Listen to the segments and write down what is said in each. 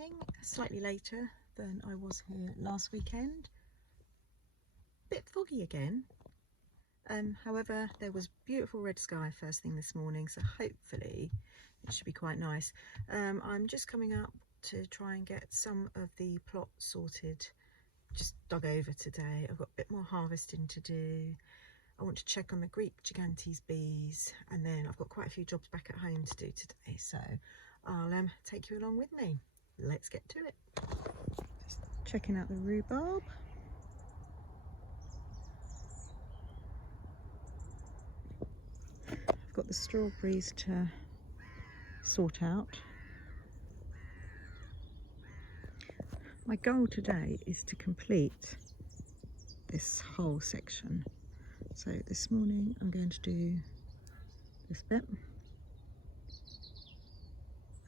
morning, slightly later than I was here last weekend. Bit foggy again. However, there was beautiful red sky first thing this morning, so hopefully it should be quite nice. I'm just coming up to try and get some of the plot sorted, just dug over today. I've got a bit more harvesting to do. I want to check on the Greek gigantes bees, and then I've got quite a few jobs back at home to do today, so I'll take you along with me. Let's get to it. Just checking out the rhubarb. I've got the strawberries to sort out. My goal today is to complete this whole section. So this morning I'm going to do this bit,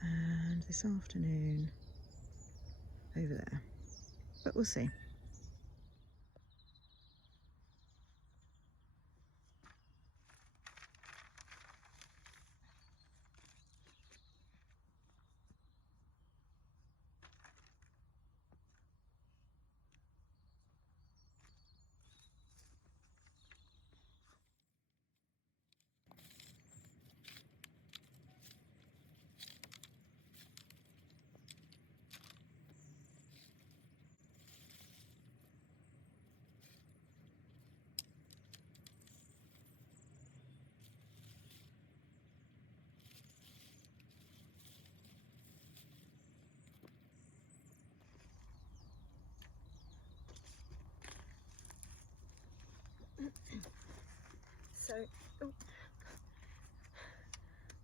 and this afternoon over there, but we'll see.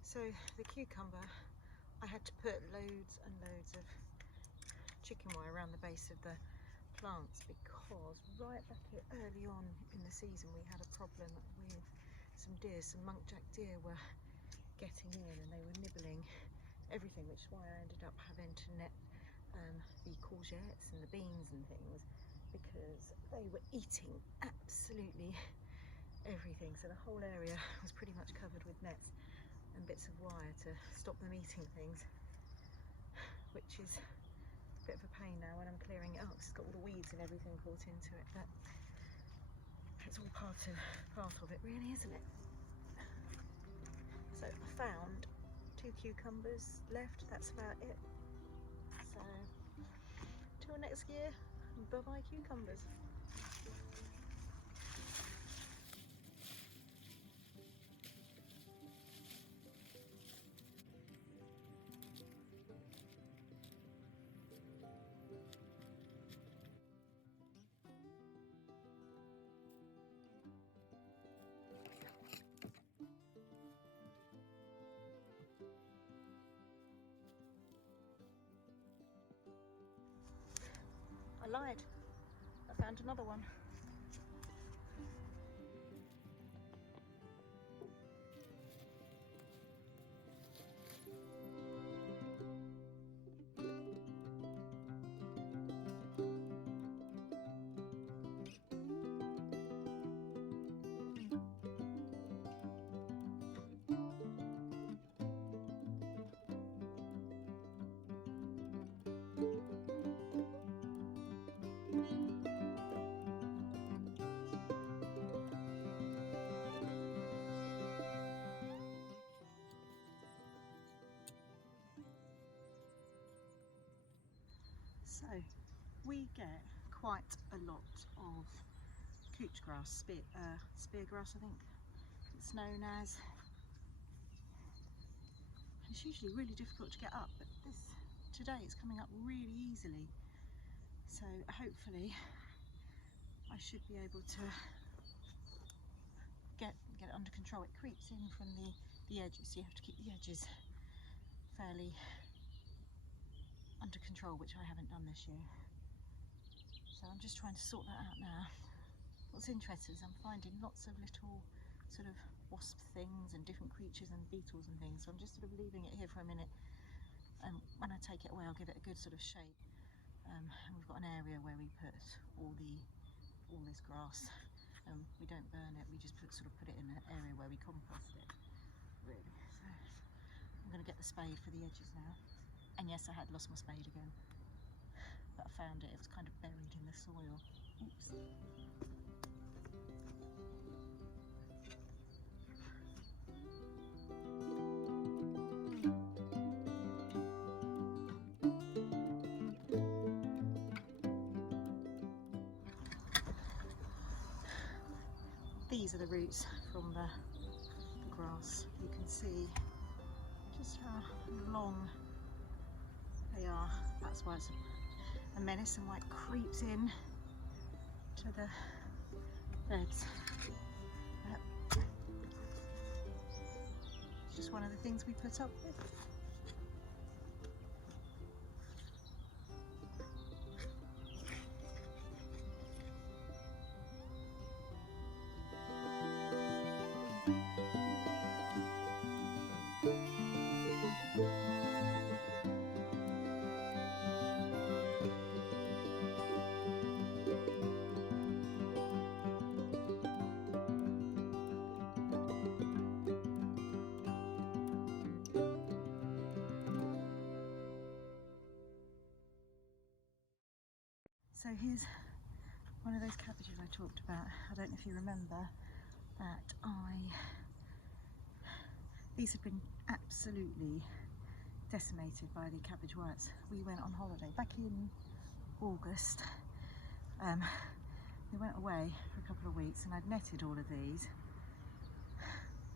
So the cucumber, I had to put loads and loads of chicken wire around the base of the plants because right back early on in the season we had a problem with some deer. Some muntjac deer were getting in and they were nibbling everything, which is why I ended up having to net the courgettes and the beans and things, because they were eating absolutely everything. So the whole area was pretty much covered with nets and bits of wire to stop them eating things, which is a bit of a pain now when I'm clearing it up because it's got all the weeds and everything caught into it, but it's all part of it really, isn't it? So I found 2 cucumbers left, that's about it. So till next year, bye bye cucumbers. I lied, I found another one. So we get quite a lot of couch grass, spear grass I think it's known as. It's usually really difficult to get up, but today it's coming up really easily. So hopefully I should be able to get it under control. It creeps in from the edges, so you have to keep the edges fairly under control, which I haven't done this year. So I'm just trying to sort that out now. What's interesting is I'm finding lots of little sort of wasp things and different creatures and beetles and things, so I'm just sort of leaving it here for a minute, and when I take it away I'll give it a good sort of shape. And we've got an area where we put all this grass. We don't burn it, we just sort of put it in an area where we compost it, really. So I'm going to get the spade for the edges now. And yes, I had lost my spade again, but I found it. It was kind of buried in the soil. Oops. These are the roots from the grass. You can see just how long they are. That's why it's a menace and why it creeps in to the beds. It's just one of the things we put up with. So here's one of those cabbages I talked about. I don't know if you remember that these have been absolutely decimated by the cabbage whites. We went on holiday back in August. We went away for a couple of weeks and I'd netted all of these,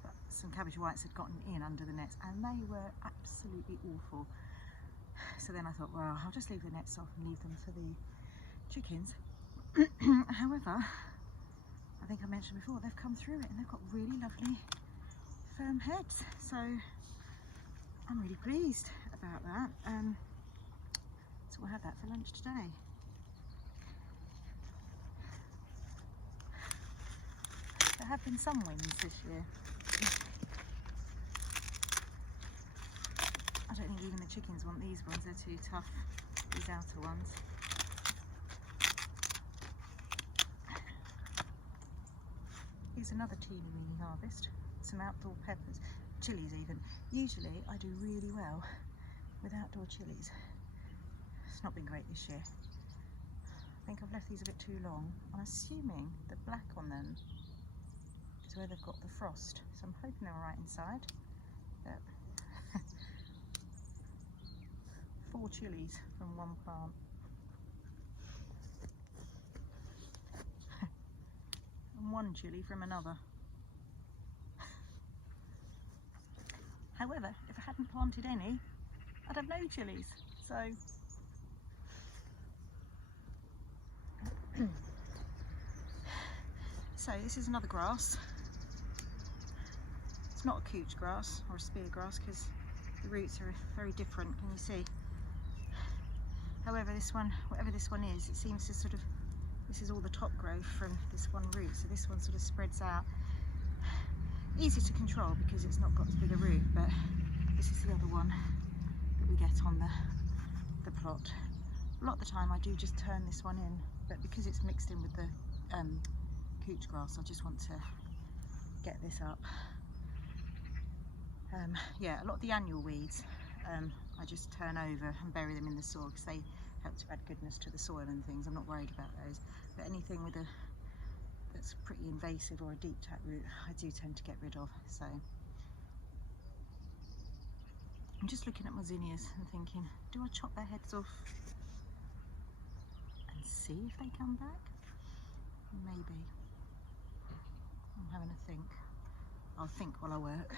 but some cabbage whites had gotten in under the nets and they were absolutely awful. So then I thought, well, I'll just leave the nets off and leave them for the chickens. However, I think I mentioned before, they've come through it and they've got really lovely firm heads, so I'm really pleased about that. So we'll have that for lunch today. There have been some wins this year. I don't think even the chickens want these ones, they're too tough, these outer ones. Here's another teeny weeny harvest, some outdoor peppers, chilies even. Usually I do really well with outdoor chilies. It's not been great this year. I think I've left these a bit too long. I'm assuming the black on them is where they've got the frost, so I'm hoping they're right inside. But 4 chilies from one plant. And 1 chilli from another. However, if I hadn't planted any, I'd have no chilies. So this is another grass. It's not a couch grass or a spear grass because the roots are very different, can you see? However, this one, whatever this one is, it seems to sort of, this is all the top growth from this one root, so this one sort of spreads out. Easy to control because it's not got as big a root, but this is the other one that we get on the plot. A lot of the time I do just turn this one in, but because it's mixed in with the couch grass, I just want to get this up. Yeah, a lot of the annual weeds I just turn over and bury them in the soil because they help to add goodness to the soil and things. I'm not worried about those, but anything with that's pretty invasive or a deep tap root I do tend to get rid of. So I'm just looking at my zinnias and thinking, do I chop their heads off and see if they come back? Maybe. I'm having a think. I'll think while I work.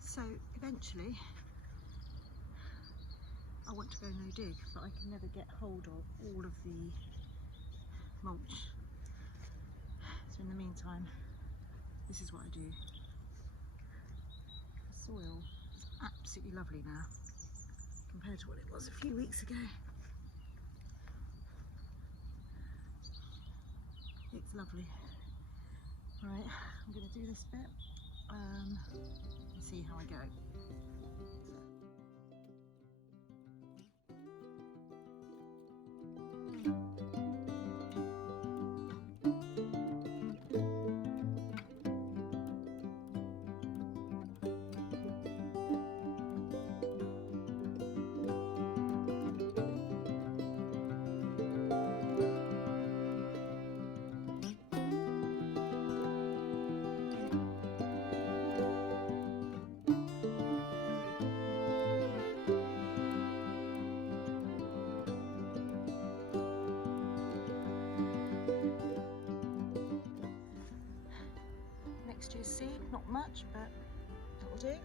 So eventually I want to go no dig, but I can never get hold of all of the mulch. So in the meantime, this is what I do. The soil is absolutely lovely now compared to what it was a few weeks ago. It's lovely. Right, I'm going to do this bit and see how I go. Next year's seed, not much, but that will do.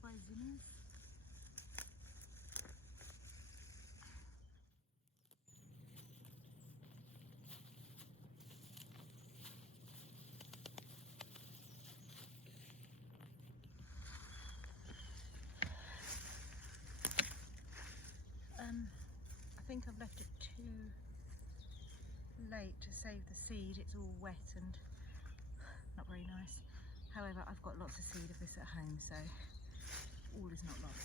Bye Zimmies. I think I've left it too late to save the seed. It's all wet and not very nice. However, I've got lots of seed of this at home, so all is not lost.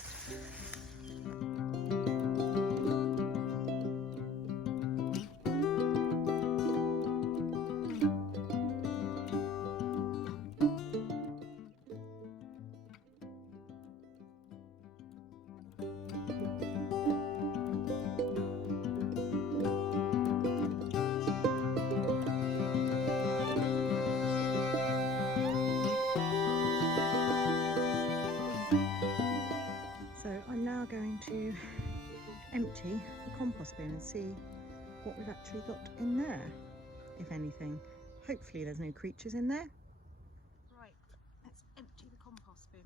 So I'm now going to empty the compost bin and see what we've actually got in there, if anything. Hopefully there's no creatures in there. Right, let's empty the compost bin.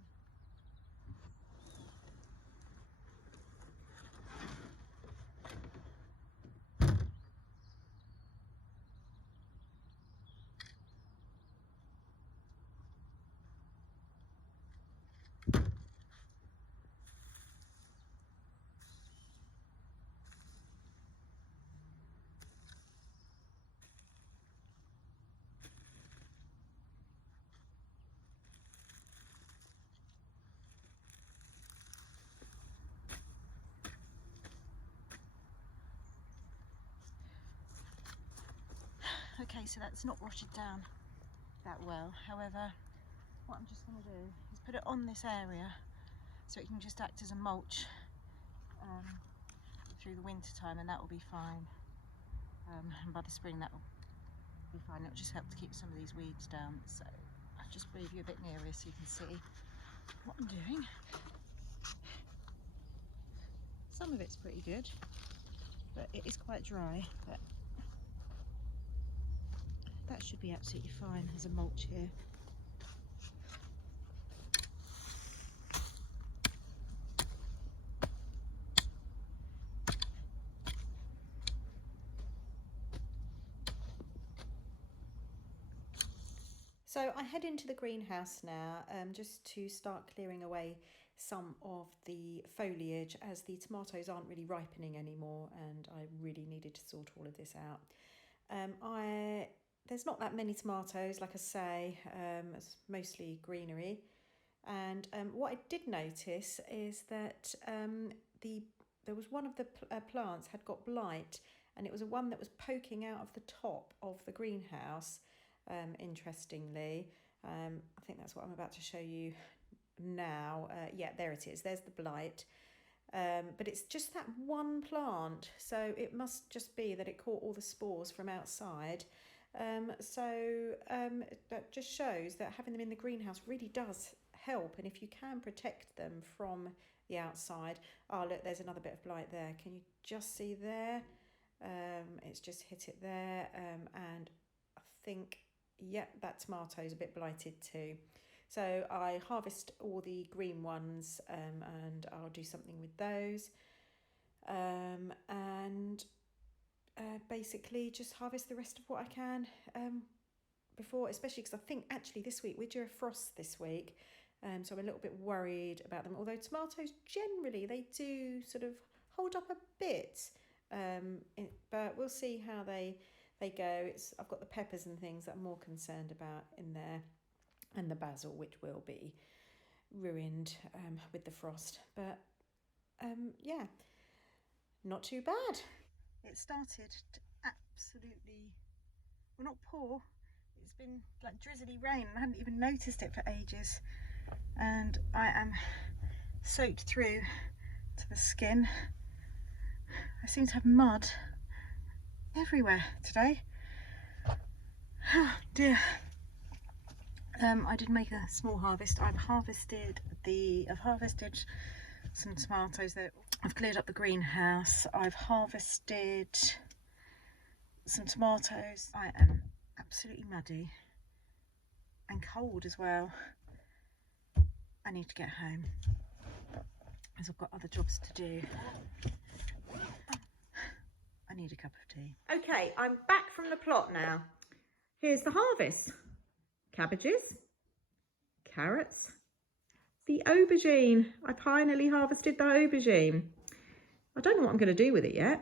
Okay, so that's not rotted down that well. However, what I'm just going to do is put it on this area so it can just act as a mulch through the winter time, and that will be fine. And by the spring that will be fine. It'll just help to keep some of these weeds down. So I'll just move you a bit nearer so you can see what I'm doing. Some of it's pretty good, but it is quite dry, but that should be absolutely fine as a mulch here. So I head into the greenhouse now just to start clearing away some of the foliage, as the tomatoes aren't really ripening anymore and I really needed to sort all of this out. There's not that many tomatoes, like I say, it's mostly greenery. And what I did notice is that there was one of the plants had got blight, and it was one that was poking out of the top of the greenhouse. Interestingly, I think that's what I'm about to show you now. Yeah, there it is. There's the blight. but it's just that one plant, so it must just be that it caught all the spores from outside. That just shows that having them in the greenhouse really does help, and if you can protect them from the outside. Oh look, there's another bit of blight there. Can you just see there? It's just hit it there, and I think, yep, that tomato's a bit blighted too. So I harvest all the green ones, and I'll do something with those, and basically just harvest the rest of what I can before, especially because I think actually this week we're due a frost this week, so I'm a little bit worried about them. Although tomatoes generally they do sort of hold up a bit, but we'll see how they go. I've got the peppers and things that I'm more concerned about in there, and the basil, which will be ruined with the frost. But yeah, not too bad. It started to absolutely, well, not pour. It's been like drizzly rain. I hadn't even noticed it for ages, and I am soaked through to the skin. I seem to have mud everywhere today. Oh dear. I did make a small harvest. I've harvested some tomatoes that I've cleared up the greenhouse. I've harvested some tomatoes. I am absolutely muddy and cold as well. I need to get home as I've got other jobs to do. I need a cup of tea. Okay, I'm back from the plot now. Here's the harvest. Cabbages, carrots, the aubergine. I finally harvested the aubergine. I don't know what I'm going to do with it yet.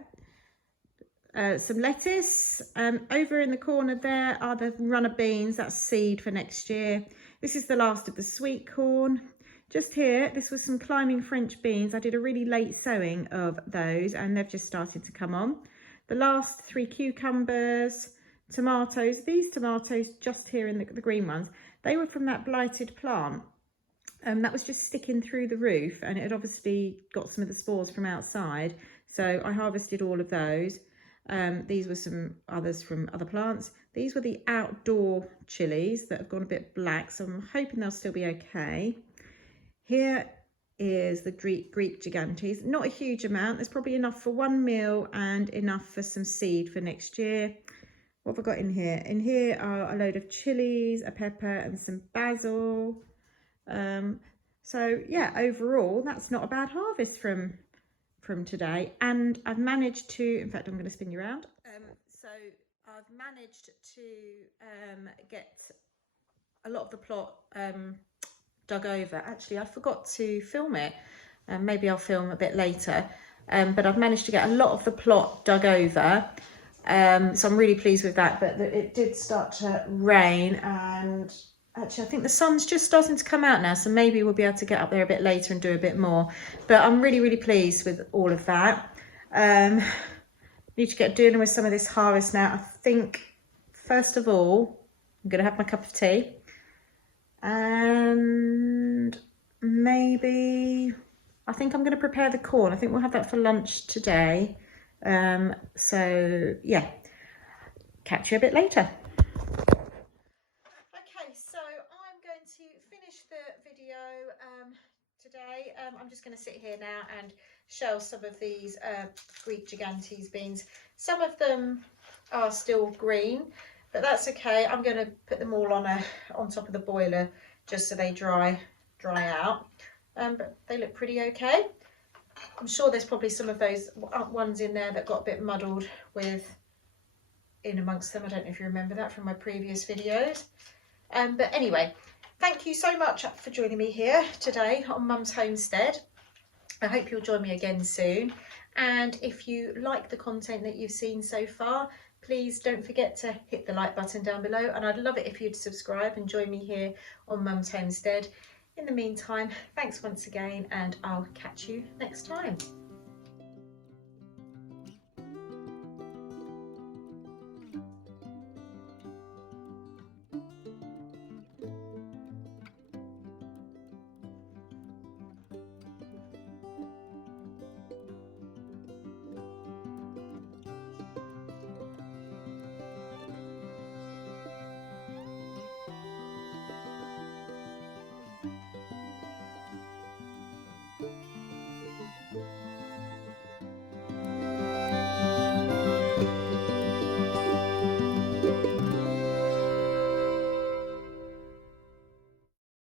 Some lettuce. Over in the corner there are the runner beans. That's seed for next year. This is the last of the sweet corn. Just here, this was some climbing French beans. I did a really late sowing of those and they've just started to come on. The last 3 cucumbers, tomatoes. These tomatoes just here in the green ones, they were from that blighted plant. That was just sticking through the roof, and it had obviously got some of the spores from outside. So I harvested all of those. These were some others from other plants. These were the outdoor chilies that have gone a bit black, so I'm hoping they'll still be okay. Here is the Greek gigantes. Not a huge amount. There's probably enough for 1 meal and enough for some seed for next year. What have I got in here? In here are a load of chilies, a pepper and some basil. So yeah, overall that's not a bad harvest from today. And I've managed to, in fact I'm going to spin you around. So I've managed to get a lot of the plot dug over. Actually, I forgot to film it, and maybe I'll film a bit later, but I've managed to get a lot of the plot dug over, so I'm really pleased with that. But it did start to rain, and actually I think the sun's just starting to come out now, so maybe we'll be able to get up there a bit later and do a bit more. But I'm really pleased with all of that. Need to get dealing with some of this harvest now. I think first of all I'm going to have my cup of tea, and maybe I think I'm going to prepare the corn. I think we'll have that for lunch today. So yeah, catch you a bit later. Okay, so I'm going to finish the video today. I'm just going to sit here now and shell some of these Greek gigantes beans. Some of them are still green, but that's okay. I'm going to put them all on top of the boiler just so they dry out. But they look pretty okay. I'm sure there's probably some of those ones in there that got a bit muddled in amongst them. I don't know if you remember that from my previous videos. But anyway, thank you so much for joining me here today on Mum's Homestead. I hope you'll join me again soon. And if you like the content that you've seen so far, please don't forget to hit the like button down below. And I'd love it if you'd subscribe and join me here on Mum's Homestead. In the meantime, thanks once again, and I'll catch you next time.